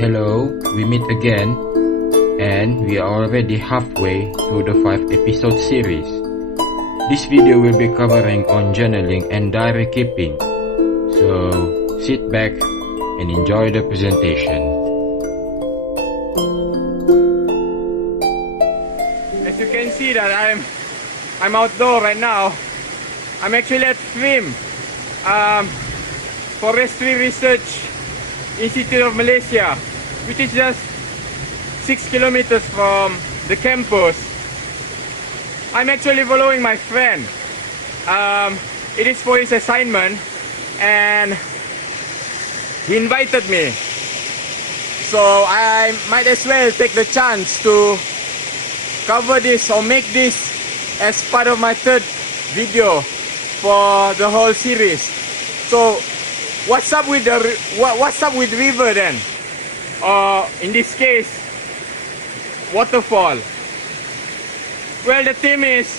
Hello, we meet again, and we are already halfway through the 5-episode series. This video will be covering on journaling and diary keeping, so sit back and enjoy the presentation. As you can see that I'm outdoor right now. I'm actually at FRIM, Forestry Research Institute of Malaysia, which is just 6 kilometers from the campus. I'm actually following my friend. It is for his assignment and he invited me. So I might as well take the chance to cover this or make this as part of my third video for the whole series. So what's up with river then? Or in this case, waterfall. Well, the theme is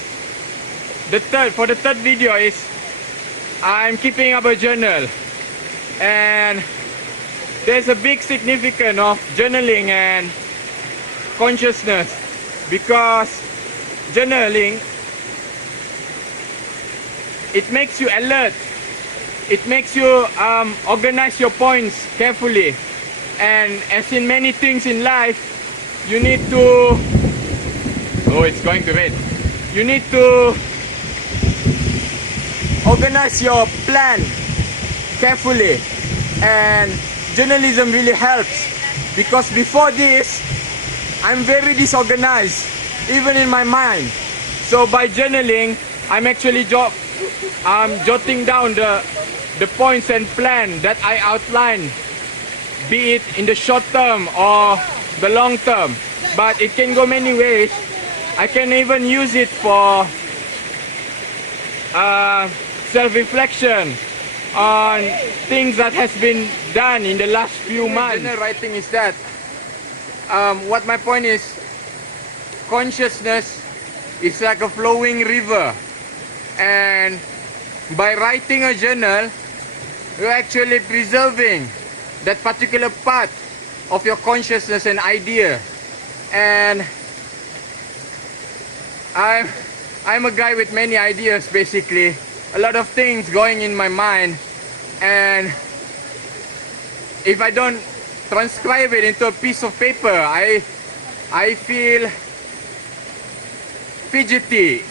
for the third video is I'm keeping up a journal, and there's a big significance of journaling and consciousness, because journaling, it makes you alert. It makes you organize your points carefully, and as in many things in life, you need to, oh, it's going to rain. You need to organize your plan carefully, and journalism really helps, because before this I'm very disorganized even in my mind. So by journaling, I'm actually jotting down the points and plan that I outline, be it in the short term or the long term. But it can go many ways. I can even use it for self-reflection on things that has been done in the last few months. Journal writing is that what my point is, consciousness is like a flowing river, and by writing a journal, you're actually preserving that particular part of your consciousness and idea. And I'm a guy with many ideas, basically, a lot of things going in my mind, and if I don't transcribe it into a piece of paper, I feel fidgety,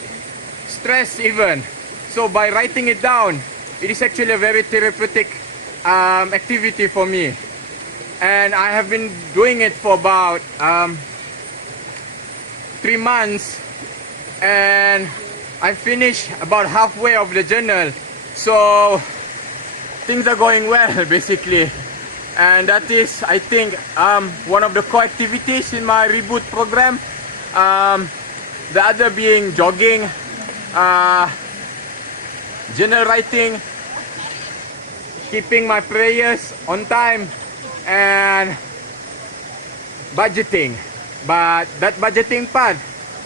stressed even. So by writing it down, it is actually a very therapeutic activity for me, and I have been doing it for about 3 months, and I finished about halfway of the journal. So things are going well, basically, and that is, I think, one of the core activities in my reboot program. The other being jogging, journal writing, keeping my prayers on time, and budgeting. But that budgeting part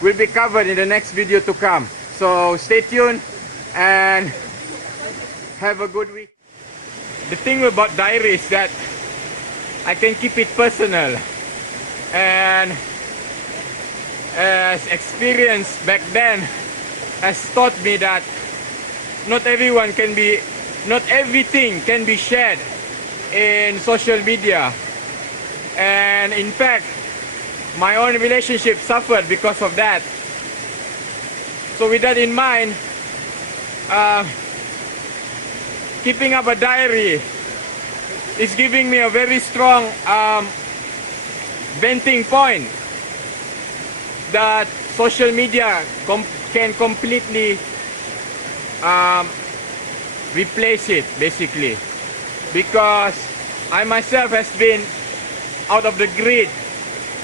will be covered in the next video to come. So stay tuned and have a good week. The thing about diary is that I can keep it personal, and as experience back then has taught me that not everything can be shared in social media. And in fact, my own relationship suffered because of that. So with that in mind, keeping up a diary is giving me a very strong venting point that social media can completely replace it, basically, because I myself has been out of the grid.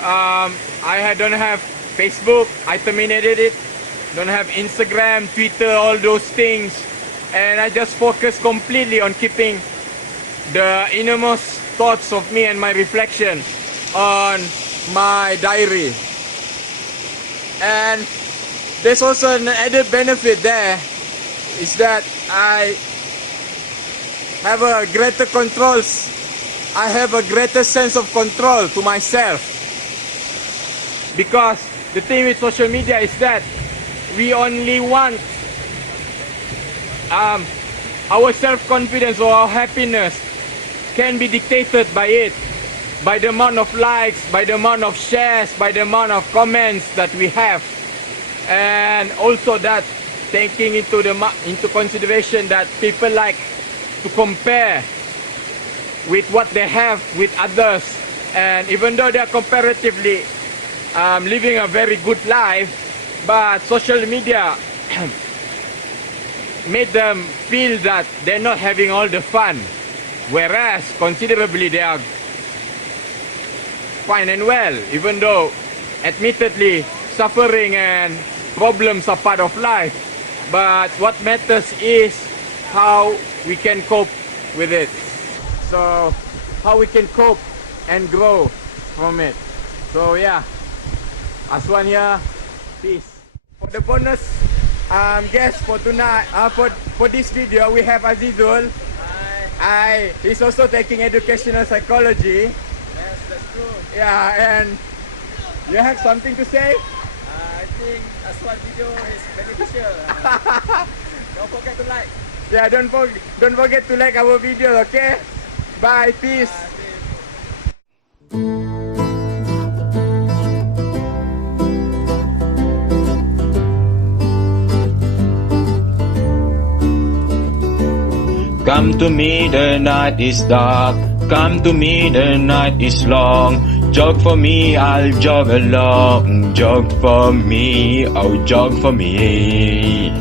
I don't have Facebook, I terminated it, don't have Instagram, Twitter, all those things, and I just focus completely on keeping the innermost thoughts of me and my reflection on my diary. And there's also an added benefit there, is that I have a greater controls I have a greater sense of control to myself. Because the thing with social media is that we only want our self-confidence or our happiness can be dictated by it, by the amount of likes, by the amount of shares, by the amount of comments that we have, and also that taking into consideration that people like to compare with what they have with others, and even though they are comparatively living a very good life, but social media made them feel that they're not having all the fun, whereas considerably they are fine and well, even though admittedly suffering and problems are part of life. But what matters is how we can cope with it. So how we can cope and grow from it. So yeah, Aswan here, peace. For the bonus guest for tonight, for this video, we have Azizul. Hi. He's also taking educational psychology. Yes, that's true. Yeah, and you have something to say? I think Aswan video is beneficial. Don't forget to like. Yeah, don't forget to like our video, okay? Bye, peace. Come to me, the night is dark. Come to me, the night is long. Jog for me, I'll jog along. Jog for me, oh jog for me.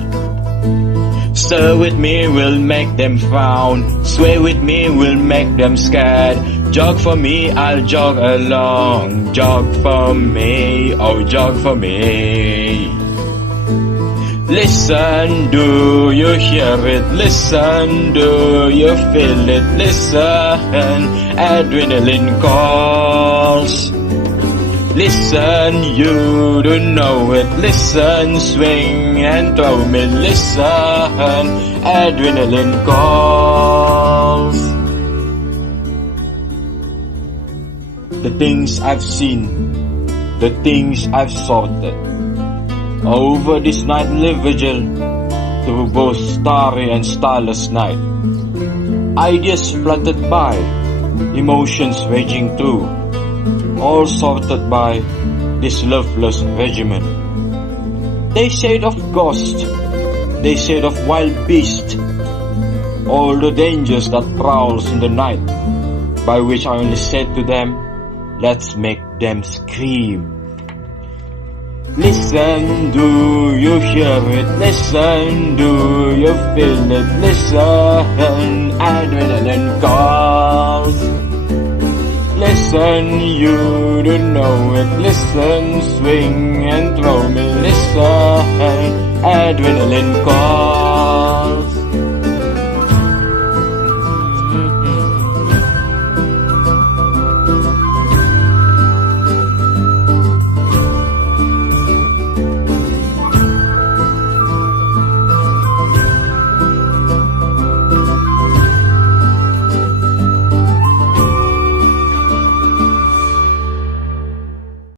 Stir with me, we'll make them frown. Sway with me, we'll make them scared. Jog for me, I'll jog along. Jog for me, oh jog for me. Listen, do you hear it? Listen, do you feel it? Listen, adrenaline calls. Listen, you don't know it. Listen, swing and throw me. Listen, adrenaline calls. The things I've seen, the things I've sorted. Over this nightly vigil, through both starry and starless night, ideas fluttered by, emotions raging through, all sorted by this loveless regiment. They said of ghost, they said of wild beast, all the dangers that prowls in the night, by which I only said to them, let's make them scream. Listen, do you hear it? Listen, do you feel it? Listen, adrenaline calls. Listen, you don't know it. Listen, swing and throw me. Listen, adrenaline calls.